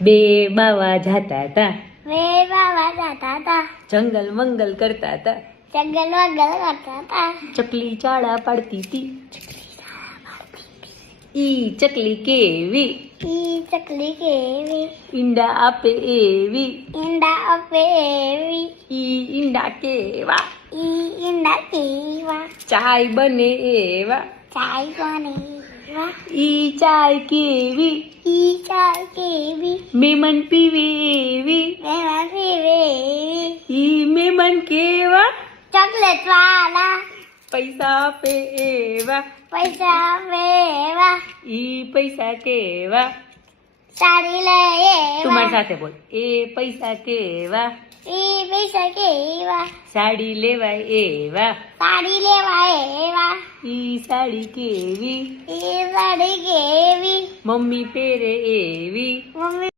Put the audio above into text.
બે બાવા જાતા તા બે બાવા જાતા તા જંગલ મંગલ કરતા તા જંગલ વગલ કરતા તા ચકલી ચાળા પાડતી તી ઈ ચકલી કેવી ઈ ચકલી કેવી ઈંડા આપે એવી ઈંડા આપે એવી ઈ ઈંડા કેવા ઈ ઈંડા કેવા ચાય બને એવા ચાય બને એવા ઈ ચાય કેવી ઈ ચાય કેવી મેમન પીવે એવી મેમન પીવે એવી ઈ મેમન કેવા ચોકલેટ વાળા પૈસા આપે એવા પૈસા આપે એવા ઈ પૈસા કેવા સાડી લે તું મારી એવા સાથે બોલ એ પૈસા કેવા ઈ પૈસા કેવા સાડી લેવાય એવા સાડી લેવા એવા ઈ સાડી કેવી ઈ સાડી કેવી મમ્મી પહેરે એવી મમ્મી